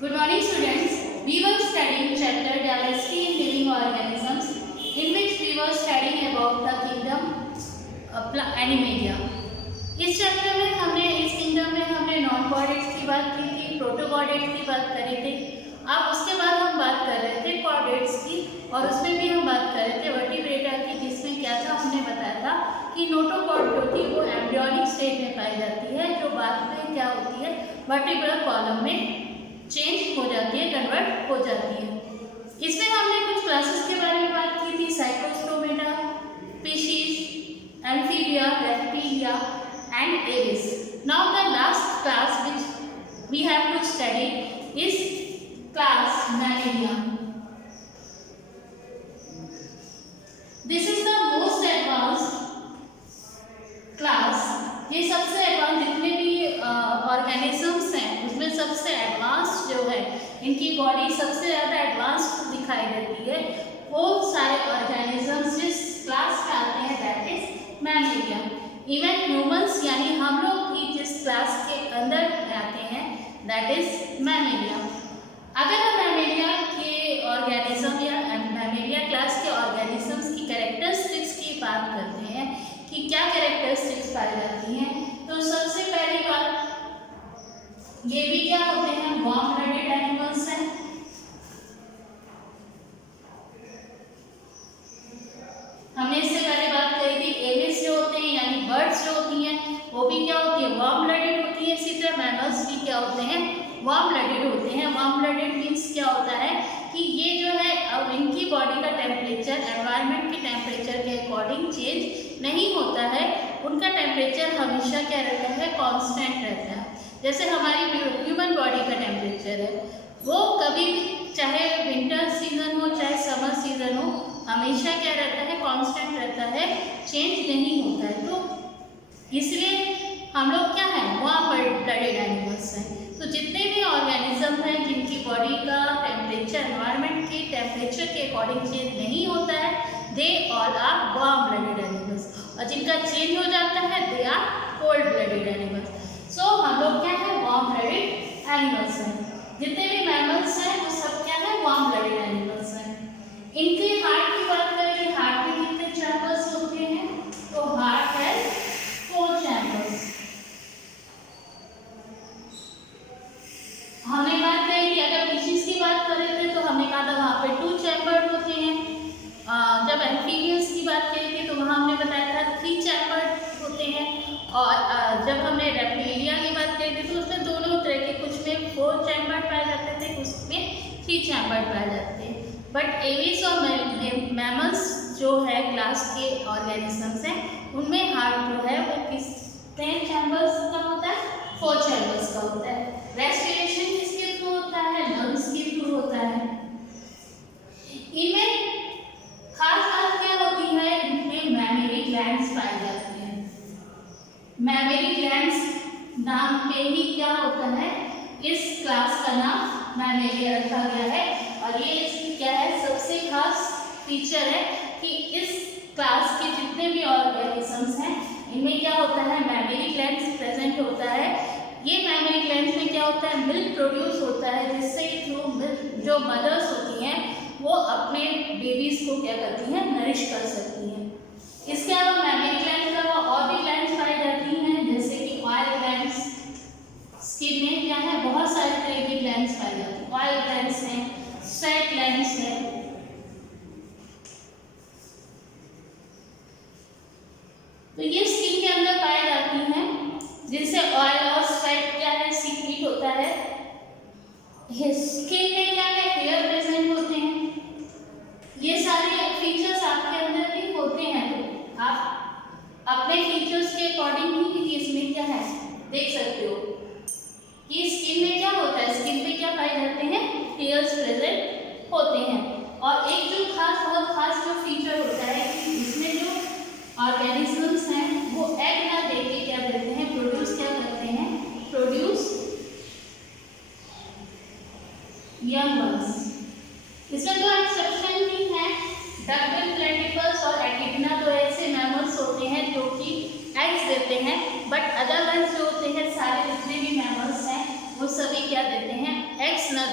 Good morning, students. We were studying chapter Diversity in Living Organisms, in which we were studying about the kingdom Animalia. इस chapter में इस kingdom में हमने non chordates की बात की थी, प्रोटोकॉर्डेट्स की बात करी थी। अब उसके बाद हम बात कर रहे थे कॉर्डेट्स की, और उसमें भी हम बात कर रहे थे वर्टिब्रेटा की, जिसमें क्या था, हमने बताया था कि नोटोकॉर्ड जो थी वो एम्ब्रियोनिक स्टेज में पाई जाती है, जो बाद में क्या होती है, वर्टिब्रल कॉलम में चेंज हो जाती है, कन्वर्ट हो जाती है। इसमें हमने कुछ क्लासेस के बारे में बात की थी, Cyclostomata, species, amphibia, reptilia and Aves. Now the last class which we have to study is class Mammalia. This is the most advanced class. ये सबसे एडवांस जितने भी ऑर्गेनिजम्स हैं उसमें सबसे एडवांस जो है, इनकी बॉडी सबसे ज़्यादा एडवांस दिखाई देती है, वो सारे ऑर्गेनिजम्स जिस क्लास में आते हैं that is Mammalia. Even humans यानी हम लोग भी जिस क्लास के अंदर आते हैं दैट इज मैमेलिया। अगर हम मैमेलिया के ऑर्गेनिज्म या मैमेलिया क्लास के ऑर्गेनिजम्स की कैरेक्टरिस्टिक्स की बात करते हैं कि क्या कैरेक्टरिस्टिक्स पाई जाती हैं, तो सबसे पहली बात ये भी क्या होते हैं, वार्म ब्लडेड एनिमल्स हैं। हमने इससे पहले बात करी थी एविस जो होते हैं यानी बर्ड्स जो होती हैं वो भी क्या होती है, वार्म ब्लडेड होती है। इसी तरह मैमल्स भी क्या होते हैं, वार्म ब्लडेड होते हैं। वार्म ब्लडेड मीन्स क्या होता है कि ये जो है अब इनकी बॉडी का टेम्परेचर एनवायरनमेंट के टेम्परेचर के अकॉर्डिंग चेंज नहीं होता है, उनका टेम्परेचर हमेशा क्या रहता है, कांस्टेंट रहता है। जैसे हमारी ह्यूमन बॉडी का टेम्परेचर है वो कभी भी चाहे विंटर सीजन हो चाहे समर सीजन हो हमेशा क्या रहता है, कांस्टेंट रहता है, चेंज नहीं होता है। तो इसलिए हम लोग क्या है, वार्म ब्लडेड एनिमल्स हैं। तो जितने भी ऑर्गेनिज्म हैं जिनकी बॉडी का टेम्परेचर एनवायरनमेंट के टेम्परेचर के अकॉर्डिंग चेंज नहीं होता है, they all are warm blooded animals, और जिनका चेंज हो जाता है they are cold blooded animals. So हम लोग क्या है, वार्म ब्लडेड एनिमल्स हैं। जितने भी मैमल्स हैं वो सब क्या है, वार्म ब्लडेड एनिमल्स हैं। इनके हार्ट की बात करें, हार्ट में कितने चैम्बर्स होते हैं, तो हार्ट है 4 चैम्बर्स। हमने बात करी थी, अगर फिशेस की बात कर रहे थे तो हमने कहा था वहाँ पे 2 चैम्बर होते हैं। जब एम्फीबियंस की बात करी थी तो वहाँ हमने बताया था 3 चैम्बर होते हैं। और जब हमने रेप्टिलिया की बात करी थी तो उसमें दोनों तरह के, कुछ में 4 चैम्बर पाए जाते थे, कुछ में 3 चैम्बर पाए जाते हैं। बट एविस और मैमल्स जो है क्लास के ऑर्गेनिजम्स हैं उनमें हार्ट जो है वो कितने चैम्बर्स का होता है, 4 चैम्बर्स का होता है। रेस्पिरेशन किसके थ्रू होता है, लंग्स के थ्रू होता है। इनमें खास बात क्या होती है, इनमें मैमेरी ग्लैंड्स पाई जाती हैं। मैमेरी ग्लैंड्स नाम पे ही क्या होता है, इस क्लास का नाम मैमेलिया रखा गया है। और ये इसकी क्या है, सबसे खास फीचर है कि इस क्लास के जितने भी ऑर्गेनिजम्स हैं इनमें क्या होता है, मैमेरी ग्लैंड्स प्रेजेंट होता है। ये मैमेरी ग्लैंड्स में क्या होता है, मिल्क प्रोड्यूस होता है, जिससे थ्रू मिल्क जो मदर्स होती हैं वो अपने बेबीज को क्या करती हैं, नरिश कर सकती हैं। इसके अलावा मैमेरी ग्लैंड्स के अलावा और भी ग्लैंड्स पाई जाती हैं, जैसे कि ऑयल ग्लैंड्स। स्किन में क्या है, बहुत सारे तरह की ग्लैंड्स पाई जाती हैं, ऑयल ग्लैंड्स हैं, स्वेट ग्लैंड्स है। तो ये स्किन के अंदर पाई जाती हैं, जिनसे ऑयल और स्वेट क्या है, सीक्रेट होता है। स्किन में क्या है, हेयर प्रेजेंट होते हैं। ये सारे फीचर्स आपके अंदर भी होते हैं, तो आप अपने फीचर्स के अकॉर्डिंग ही इसमें क्या है देख सकते हो कि स्किन में क्या होता है, स्किन पे क्या पाए जाते हैं, हेयर्स प्रेजेंट होते हैं। और एक जो बहुत खास जो फीचर होता है कि इसमें जो ऑर्गेनिजम्स हैं वो एग ना देके क्या करते हैं, प्रोड्यूस क्या करते हैं, प्रोड्यूस यंग वंस। इसमें दो एक्सेप्शन भी हैं, डकबिल प्लेटिपस और एकिडना, तो ऐसे मैमल्स होते हैं जो कि एग्स देते हैं, बट अदरवाइज जो होते हैं सारे जितने भी मैमल्स हैं वो सभी क्या देते हैं, एग्स न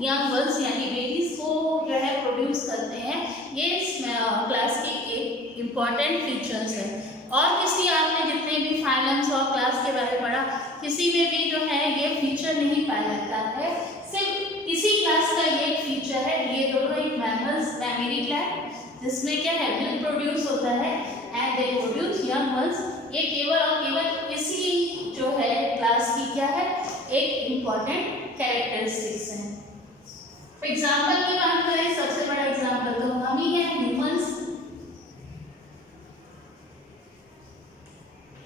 यंग गर्ल्स यानी बेबीज को जो है प्रोड्यूस करते हैं। ये क्लास की एक इम्पॉर्टेंट फीचर्स है। और किसी आपने जितने भी फाइलम्स और क्लास के बारे में पढ़ा, किसी में भी जो है ये फीचर नहीं पाया जाता है, सिर्फ इसी क्लास का ये फीचर है। ये दोनों एक मैमल्स मैमरी ग्लैंड जिसमें क्या है मिल्क प्रोड्यूस होता है and they produce young girls, ये केवल और केवल इसी जो है क्लास की क्या है एक इम्पॉर्टेंट कैरेक्टरिस्टिक्स हैं। एग्जाम्पल की बात करें, सबसे बड़ा एग्जाम्पल तो हम ही है, humans,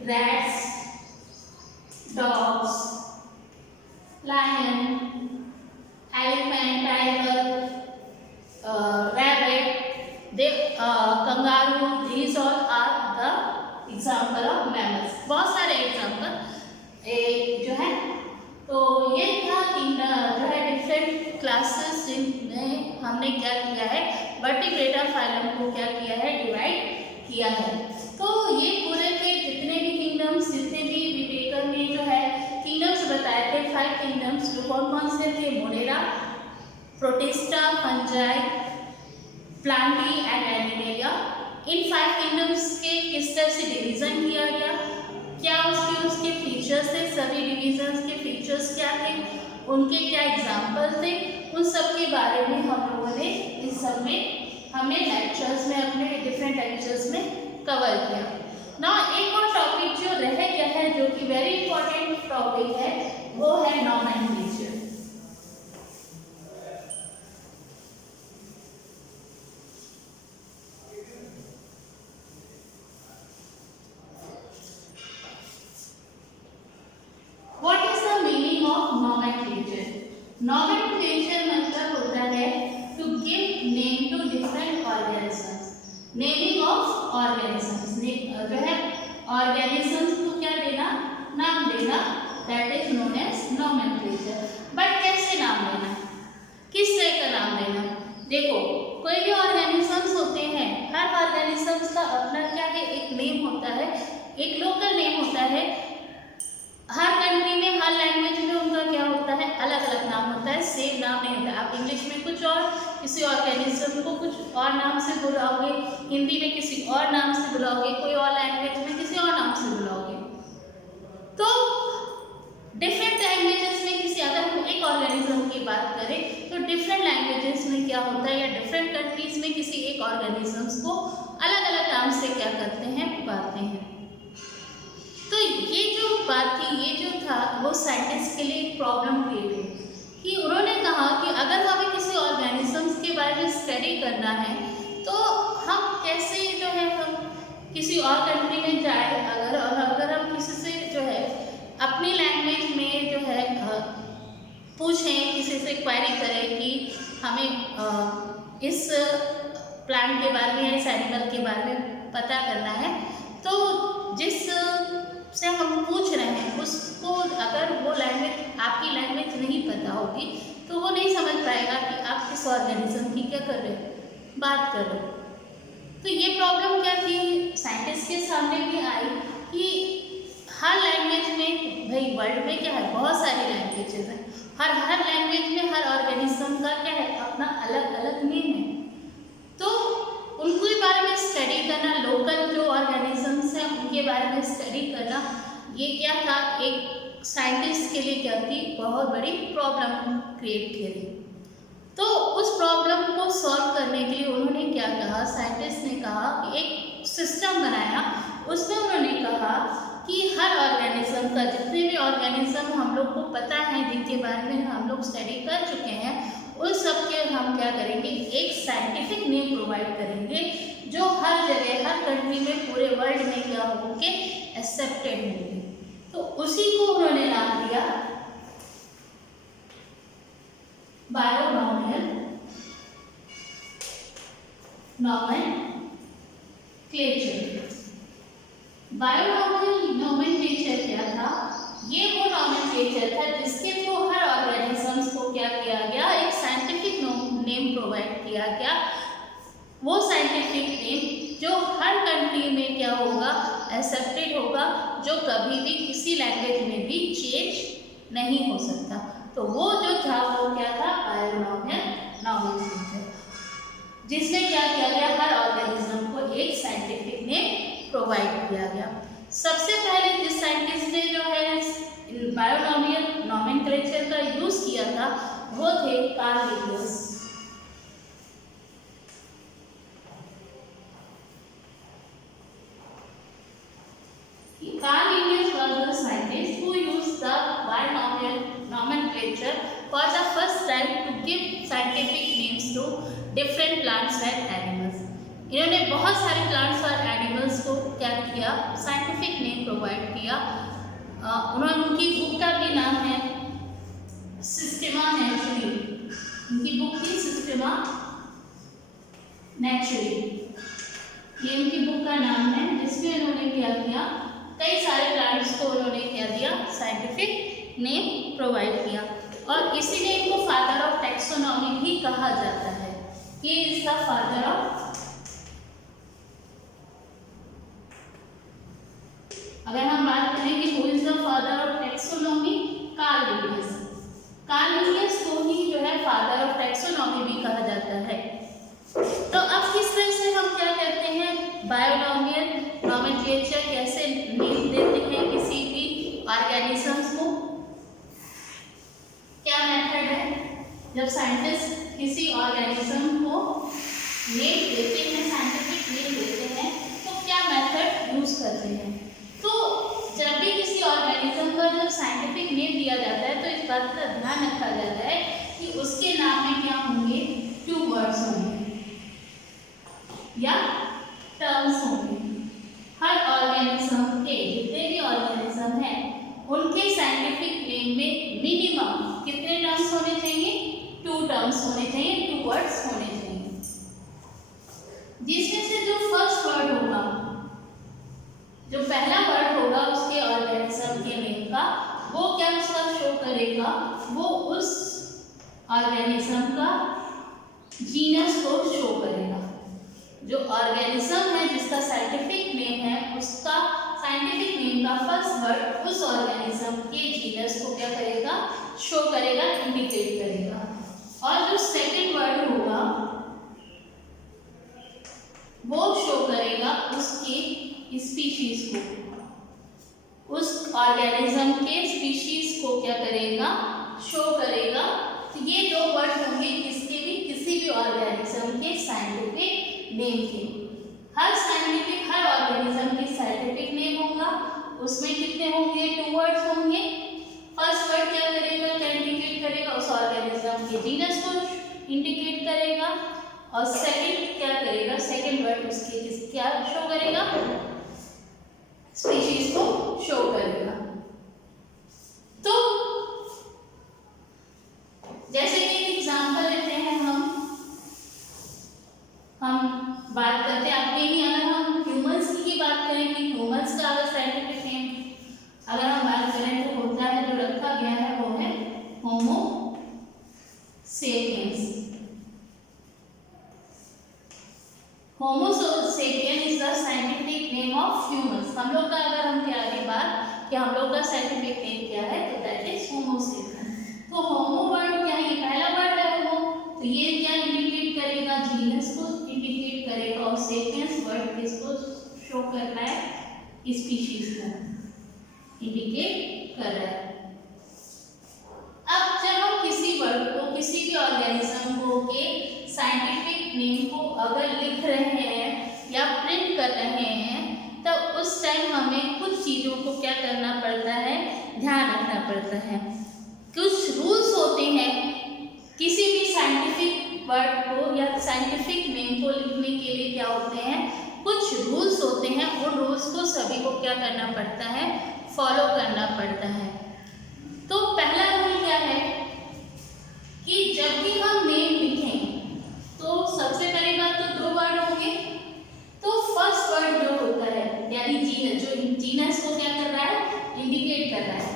rats, dogs, lion, elephant, tiger, rabbit, kangaroo, these all are the example of mammals। बहुत सारे एग्जाम्पल जो है, तो ये था जो है डिफरेंट क्लासेस जिनमें हमने क्या किया है वर्टिब्रेटा फाइलम को क्या किया है डिवाइड किया है। तो ये पूरे के जितने भी किंगडम्स, जितने भी विवेकर ने जो है किंगडम्स बताए थे, 5 किंगडम्स, जो कौन से थे, Modhera, protista, fungi, Plantae and animalia. In 5 kingdoms के किस तरह से डिवीजन किया गया, क्या उसके फीचर्स थे, सभी डिवीजन्स के फीचर्स क्या थे, उनके क्या एग्जाम्पल थे, उन सब के बारे में हम लोगों ने इस सब में हमने लेक्चर्स में अपने डिफरेंट लेक्चर्स में कवर किया ना। एक और टॉपिक जो रह गया है जो कि वेरी इंपॉर्टेंट टॉपिक है, वो है nomenclature. What is the meaning of nomenclature? Nomenclature मतलब होता है to give name to different organisms. Naming of organisms जो है ऑर्गेनिजम्स को क्या देना, नाम देना, that is known as nomenclature. But कैसे नाम देना, किस तरह का नाम देना? देखो, कोई भी ऑर्गेनिजम्स होते हैं, हर ऑर्गेनिजम्स का अपना क्या है एक नेम होता है, एक लोकल नेम होता है। हर कंट्री में, हर लैंग्वेज में उनका क्या होता है अलग अलग नाम होता है, सेम नाम नहीं होता है। आप इंग्लिश में कुछ और, किसी ऑर्गेनिज्म को कुछ और नाम से बुलाओगे, हिंदी में किसी और नाम से बुलाओगे, कोई और लैंग्वेज में किसी और नाम से बुलाओगे। तो डिफरेंट लैंग्वेजेस में किसी, अगर हम एक ऑर्गेनिज्म की बात करें तो डिफरेंट लैंग्वेजेस में क्या होता है, या डिफरेंट कंट्रीज में किसी एक ऑर्गेनिजम्स को अलग अलग नाम से क्या करते हैं, पुकारते हैं। तो ये जो बात थी, ये जो था, वो साइंटिस्ट के लिए एक प्रॉब्लम क्रिएट हुई कि उन्होंने कहा कि अगर हमें किसी ऑर्गेनिजम्स के बारे में स्टडी करना है तो हम कैसे जो है हम किसी और कंट्री में जाए, अगर हम किसी से जो है अपनी लैंग्वेज में जो है पूछें, किसी से क्वेरी करें कि हमें इस प्लांट के बारे में या इस एनिमल के बारे में पता करना है, तो जिस से हम पूछ रहे हैं उसको अगर वो लैंग्वेज, आपकी लैंग्वेज नहीं पता होगी तो वो नहीं समझ पाएगा कि आप किस ऑर्गेनिज्म की क्या कर रहे हो, बात कर रहे हो। तो ये प्रॉब्लम क्या थी, साइंटिस्ट के सामने भी आई कि हर लैंग्वेज में, भाई वर्ल्ड में क्या है बहुत सारी लैंग्वेजेस हैं, हर लैंग्वेज में हर ऑर्गेनिज्म का क्या है अपना अलग अलग नेम है। तो उनके बारे में स्टडी करना, लोकल जो ऑर्गेनिजम्स हैं उनके बारे में स्टडी करना, ये क्या था एक साइंटिस्ट के लिए क्या थी बहुत बड़ी प्रॉब्लम क्रिएट करी। तो उस प्रॉब्लम को सॉल्व करने के लिए उन्होंने क्या कहा, साइंटिस्ट ने कहा कि एक सिस्टम बनाया। उसमें उन्होंने कहा कि हर ऑर्गेनिज्म का, जितने भी ऑर्गेनिज्म हम लोग को पता है, जिनके बारे में हम लोग स्टडी कर चुके हैं, उस सब के हम क्या करेंगे एक साइंटिफिक नेम प्रोवाइड करेंगे जो हर जगह, हर कंट्री में, पूरे वर्ल्ड में क्या होंगे एक्सेप्टेड होंगे। तो उसी को उन्होंने नाम दिया बायोनॉमियल नॉमेनक्लेचर। बायोनॉमियल नॉमेनक्लेचर क्या था, ये वो नॉमेनक्लेचर था जिसके थ्रू हर ऑर्गेनिजम्स को क्या किया गया, एक साइंटिफिक नेम प्रोवाइड किया गया। वो साइंटिफिक नेम जो हर कंट्री में क्या होगा एक्सेप्टेड होगा, जो कभी भी किसी लैंग्वेज में भी चेंज नहीं हो सकता। तो वो जो था वो क्या था, बायोनॉमियल थे Karl Linnaeus. Carl Linnaeus was the scientist who used the binomial nomenclature for the first time to give scientific names to different plants and animals. इन्होंने बहुत सारे प्लांट्स और एनिमल्स को क्या किया, साइंटिफिक नेम प्रोवाइड किया। उन्होंने उनकी बुक का भी नाम है सिस्टेमा नेचुरली। उनकी बुक थी सिस्टेमा नेचुरली, ये उनकी बुक का नाम है, जिसमें उन्होंने क्या किया, कई सारे प्लांट्स को उन्होंने क्या दिया, साइंटिफिक नेम प्रोवाइड किया। और इसीलिए इनको फादर ऑफ टैक्सोनॉमी भी कहा जाता है। ये इज द फादर ऑफ, अगर हम बात करें कि who is the father of taxonomy, Karl Linnaeus. Karl Linnaeus को ही जो है फादर ऑफ टैक्सोनॉमी भी कहा जाता है। तो अब किस तरह से हम क्या करते हैं, बायोनॉमियल नोमेनक्लेचर कैसे नेम देते हैं किसी भी ऑर्गेनिजम्स को, क्या मेथड है जब साइंटिस्ट किसी ऑर्गेनिज्म को नेम देते हैं, साइंटिफिक नेम देते हैं, तो क्या मेथड यूज करते हैं। तो जब भी किसी ऑर्गेनिज्म का जब साइंटिफिक नेम दिया जाता है तो इस बात का ध्यान रखा जाता है कि उसके नाम में क्या होंगे, 2 वर्ड्स होंगे या टर्म्स होंगे। हर ऑर्गेनिज्म के, जितने भी ऑर्गेनिज्म हैं, उनके साइंटिफिक नेम में मिनिमम कितने टर्म्स होने चाहिए, 2 टर्म्स होने चाहिए, 2 वर्ड्स होने चाहिए। जिसमें से जो फर्स्ट वर्ड होगा, जो पहला वर्ड होगा उसके ऑर्गेनिज्म के नेम का, वो क्या उसका शो करेगा, वो उस ऑर्गेनिज्म का जीनस को शो करेगा। जो ऑर्गेनिज्म है जिसका साइंटिफिक नेम है, उसका साइंटिफिक नेम का फर्स्ट वर्ड उस ऑर्गेनिज्म के जीनस को क्या करेगा, शो करेगा, इंडिकेट करेगा। और जो सेकंड वर्ड होगा वो शो करेगा उसकी स्पीशीज को, उस ऑर्गेनिज्म के स्पीशीज को क्या करेगा, शो करेगा। तो ये 2 वर्ड होंगे किसके भी, किसी भी ऑर्गेनिज्म के साइंटिफिक नेम के। हर ऑर्गेनिज्म की साइंटिफिक नेम होगा, उसमें कितने होंगे, 2 वर्ड्स होंगे। फर्स्ट वर्ड क्या करेगा, क्या इंडिकेट करेगा, उस ऑर्गेनिज्म के जीनस को इंडिकेट करेगा। और सेकंड क्या करेगा, सेकंड वर्ड उसके क्या शो करेगा, स्पीशीज को शो करेगा। तो जैसे कि एक एग्जांपल लेते हैं, हम बात करते हैं अपने ही, अगर हम ह्यूमंस की बात करें कि ह्यूमंस का अगर साइंटिफिक नेम अगर हम बात करें तो होता है, जो रखा गया है वो है homo sapiens. Homo sapien is the scientific name of humans. हम लोग का अगर हम क्या आगे बात कि हम लोग का साइंटिफिक नेम क्या है, तो दैट इज होमो सेपियन। तो होमो वर्ड क्या है, ये पहला वर्ड है होमो, तो ये क्या इंडिकेट करेगा, जीनस को इंडिकेट करेगा। और सेपियंस वर्ड किसको शो कर रहा है, स्पीशीज को इंडिकेट कर रहा है। अब जब हम किसी वर्ड को, किसी भी ऑर्गेनिज्म को के साइंटिफिक नेम को अगर लिख रहे हैं या प्रिंट कर रहे हैं, तब उस टाइम हमें कुछ चीज़ों को क्या करना पड़ता है, ध्यान रखना पड़ता है। कुछ रूल्स होते हैं किसी भी साइंटिफिक वर्ड को या साइंटिफिक नेम को लिखने के लिए, क्या होते हैं, कुछ रूल्स होते हैं। उन रूल्स को सभी को क्या करना पड़ता है, फॉलो करना पड़ता है। तो पहला रूल क्या है कि जब भी हम नेम लिखें तो सबसे पहले बात तो 2 वर्ड होंगे। तो फर्स्ट वर्ड जो होता है, यानी जीनस, जो जीनस को क्या कर रहा है, इंडिकेट कर रहा है,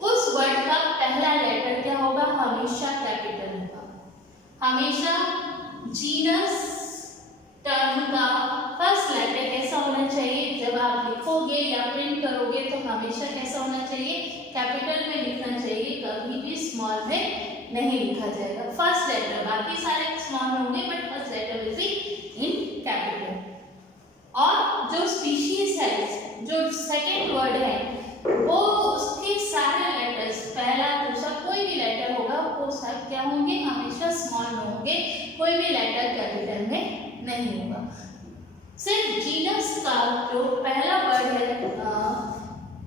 उस वर्ड का पहला लेटर क्या होगा, हमेशा कैपिटल होगा। हमेशा जीनस टर्म का फर्स्ट लेटर कैसा होना चाहिए, जब आप लिखोगे या प्रिंट करोगे तो हमेशा कैसा होना चाहिए, कैपिटल में लिखना चाहिए, कभी भी स्मॉल में नहीं लिखा जाएगा। फर्स्ट लेटर, बाकी सारे स्मॉल होंगे but first letter will be in capital. और जो स्पीशीज है, जो सेकंड वर्ड है, वो उसके सारे लेटर्स, पहला दूसरा कोई भी लेटर होगा, वो सब क्या होंगे, हमेशा स्मॉल में होंगे, कोई भी लेटर कैपिटल में नहीं होगा। सिर्फ जीनस का जो पहला वर्ड है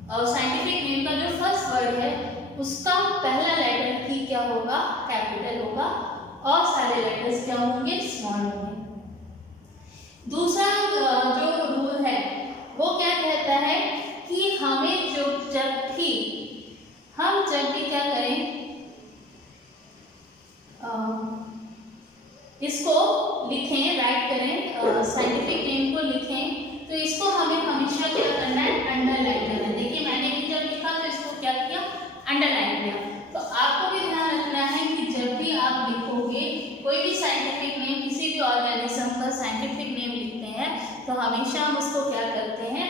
और साइंटिफिक नेम का जो फर्स्ट वर्ड है उसका पहला लेटर ही क्या होगा, कैपिटल होगा, और सारे लेटर्स क्या होंगे, स्मॉल होंगे। दूसरा जो रूल है वो क्या कहता है कि हमें जब भी क्या करें, इसको लिखें, राइट करें, साइंटिफिक नेम को लिखें, तो इसको हमें हमेशा क्या करना है, अंडरलाइन करना है। देखिए मैंने भी जब लिखा तो इसको क्या किया, अंडरलाइन किया। तो आपको भी ध्यान रखना है कि जब भी आप लिखोगे कोई भी साइंटिफिक नेम, किसी भी ऑर्गेनिज्म का साइंटिफिक नेम लिखते हैं तो हमेशा हम उसको क्या करते हैं,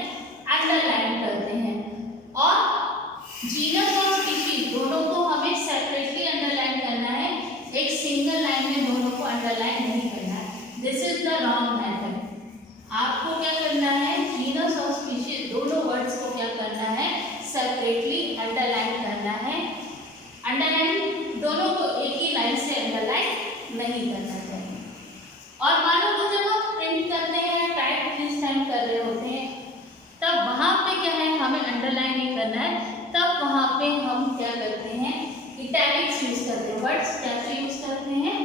अंडरलाइन करते हैं। और जीनस और स्पीशीज दोनों को हमें सेपरेटली अंडरलाइन करना है, एक सिंगल लाइन में दोनों को अंडरलाइन नहीं करना है। This is the wrong method. आपको क्या करना है, जीनस और स्पीशीज दोनों वर्ड्स को क्या करना है, सेपरेटली अंडरलाइन करना है। अंडरलाइन दोनों को एक ही लाइन से अंडरलाइन नहीं करना चाहिए। और मान लो जब आप प्रिंट करते हैं, टाइप जिस टाइम कर रहे होते हैं, तब वहाँ पे क्या है, हमें अंडरलाइन नहीं करना है, तब वहाँ पे हम क्या करते हैं, इटैलिक्स यूज करते हैं। वर्ड्स कैसे यूज करते हैं,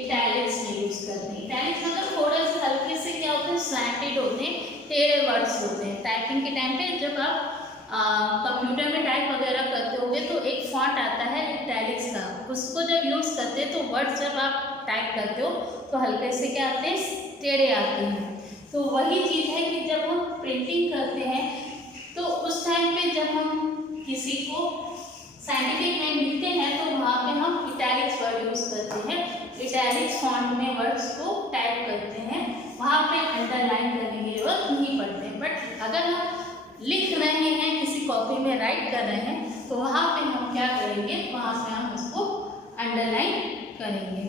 इटैलिक्स यूज करते हैं। इटैलिक्स मतलब थोड़ा सा हल्के से क्या होते हैं, स्लैंटेड होते हैं, टेढ़े वर्ड्स होते हैं। टाइपिंग के टाइम पे जब आप कंप्यूटर में टाइप वगैरह करते होगे तो एक फॉन्ट आता है इटैलिक्स का, उसको जब यूज करते हैं तो वर्ड्स जब आप टाइप करते हो तो हल्के से क्या आते हैं, टेढ़े आते हैं। तो वही चीज़ है कि जब हम प्रिंटिंग करते हैं तो उस टाइम पे जब हम किसी को साइंटिफिक नेम लिखते हैं तो वहाँ पे हम इटैलिक्स वर्ड यूज करते हैं, इटैलिक्स फॉन्ट में वर्ड्स को टाइप करते हैं, वहाँ पे अंडरलाइन करने की जरूरत नहीं पड़ती। बट अगर हम लिख रहे हैं, किसी कॉपी में राइट कर रहे हैं, तो वहाँ पे हम क्या करेंगे, वहाँ पे हम उसको अंडरलाइन करेंगे।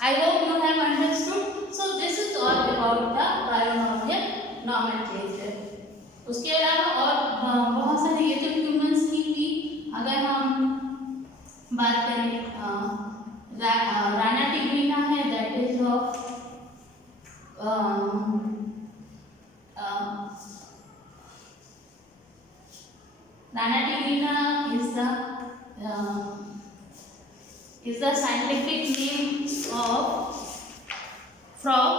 I hope you have understood. So this is all about the binomial nomenclature. उसके अलावा और बहुत सारे ये तो ह्यूमंस की भी अगर हम बात करें, राना टिग्रिना है, that is of Rana tigrina is the scientific name of frog.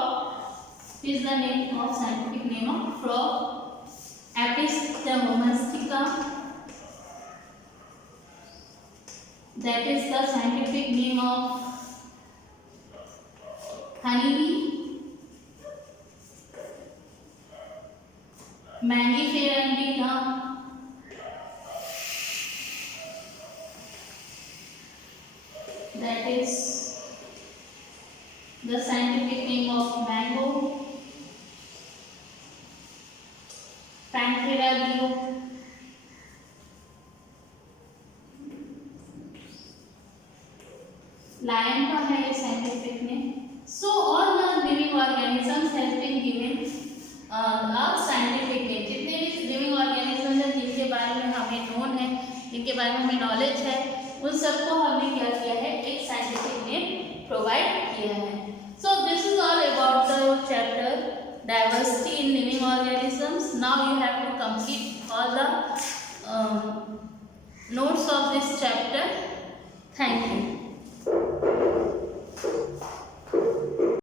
Is the name of scientific name of frog. Apis domestica. That is the scientific name of honeybee. Mangifera indica. That is the scientific name of mango. Panthera leo. Lion का है scientific name. So all the living organisms has been given a scientific name. जितने भी living organisms हैं जिनके बारे में हमें known है, जिनके बारे में हमें knowledge है, उन सबको हमने क्या किया है, एक साइंटिफिक नेम प्रोवाइड किया है। So this is all about the chapter diversity in living organisms. Now you have to complete all the notes of this chapter.